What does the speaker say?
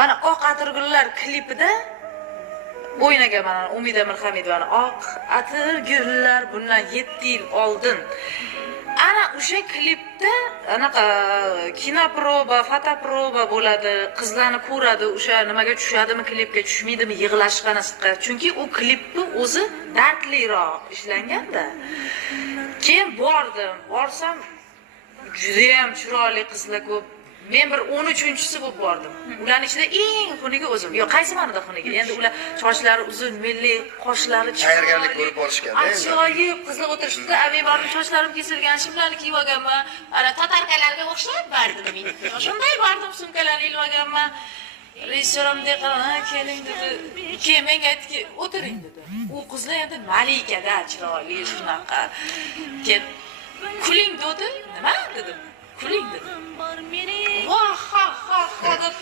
Mana Oq atirgullar klipida o'ynagan mana Umida Mirhamidovani Oq atirgullar bundan 7 yil oldin. Ana o'sha klipda anaqa kinoproba, fotoproba bo'ladi, qizlarni ko'radi, o'sha nimaga tushadimi, klipga tushmaydimi, yig'lashqanasiga. Chunki u klipni o'zi dardliroq ishlanganda. Keyin borsam juda ham chiroyli qizlar ko'p. Men bir 13-chisi bo'lib bordim. Ularning ichida eng xunigi o'zim. Yo'q, qaysi manada xunigi? Endi ular sochlari uzun, milliy, qoshlari chiqib. Tayyorgarlik ko'rib olishgan. Ajoyib qizlar o'tirishdi. Men borib sochlarim kesilgan, shimlarni kiyib olganman. Ana tatarkalarga o'xshab bordim men. Shunday bordim, sumkalarni ilib olganman. Restoramda keling dedi. Keyin menga aytdiki, o'tiring dedi. U qizlar endi malikada chiroyli shunaqa. Keyin kuling dedi. Nima dedim? Kuling dedi. Vah ha ha ha deb